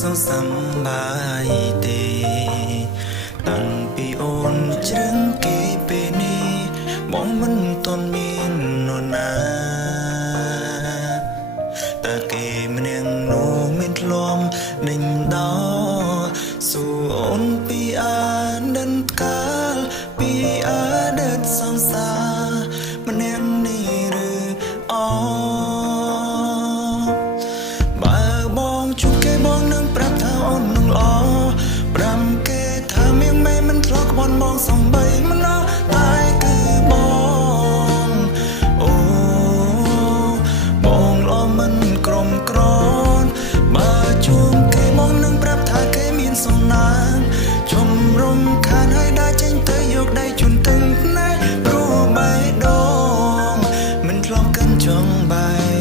សុខសប្បាយទេតាំងពីអូនជ្រឹងគេពេលនេះបងមិនទាន់មាននរណាតែគេម្នាក់នោះមានធ្លំដេញដោសួរអូនពីអតីតកាលពីអតីតសង្សារម្នាក់នេះឬអបើបងជួបគេបងនឹងប្រាប់ថាអូននឹងល្អប្រាំគេថាមៀងម៉ែមិនធ្លាប់ក្បត់បងសំបីមិនណោះតែគឺបងអូបងល្អមិនក្រំក្រនបើជួបគេបងនឹងប្រាប់ថាគេមានសំណាងជំរុំខានឲ្យដើរចេញទៅយកដៃជូនទឹកណែព្រោះបេះដូងមិនធ្លាប់កាន់ចង់បាយ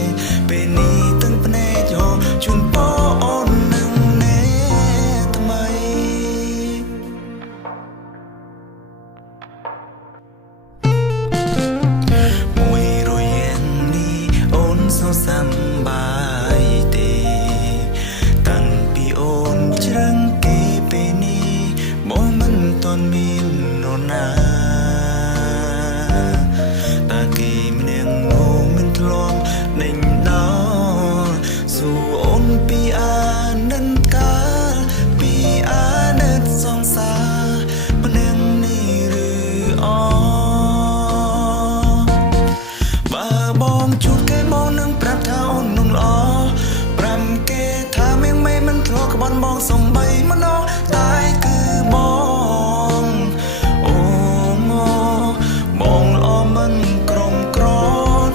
ពេលនេះទាំងភ្នែកយោជូនអូននឹងណែថ្មីមួយរយនេះអូនសុខសប្បាយទេតាំងពីអូនជ្រឹងគេពេលនេះបងមិនទាន់មាននរណាតែគេម្នាក់នោះមិនធ្លាប់ដេញដោសួរអូនពីអតីតកាលពីអតីតសង្សារម្នាក់នេះឬអបើបងជួបគេបងនឹងប្រាប់ថាអូននឹងល្អប្រាំគេថាមៀងម៉ែមិនធ្លាប់ក្បត់បងសំបីមិនណោះតែគឺបងអូបងល្អមិនក្រំក្រន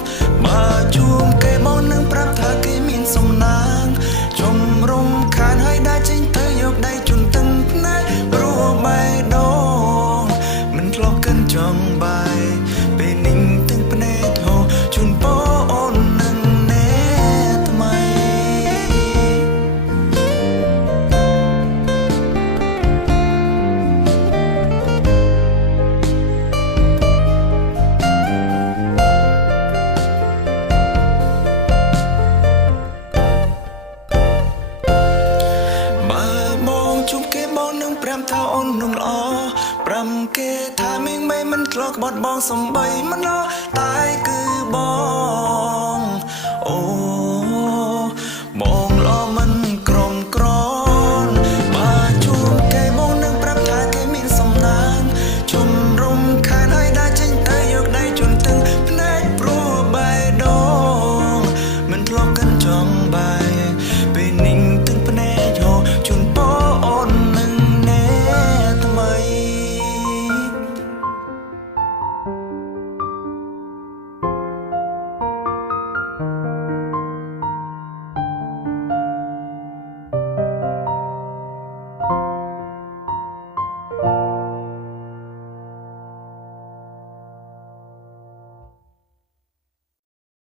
បើជួបគេបងនឹងប្រាប់ថាគេមានសំណាងជំរុំខានឲ្យដើរចេញទៅយកដៃជូនទឹកណែព្រោះបេះដូងមិនធ្លាប់កាន់ចង់បាយពេលនេះទាំងភ្នែកហូរជូនអូននឹងណែថ្មីបើបងជួបគេបងនឹងប្រាប់ថាអូននឹងល្អប្រាំគេថាមៀងម៉ែមិនធ្លាប់ក្បត់បងសំបីមិនណោះតែគឺបង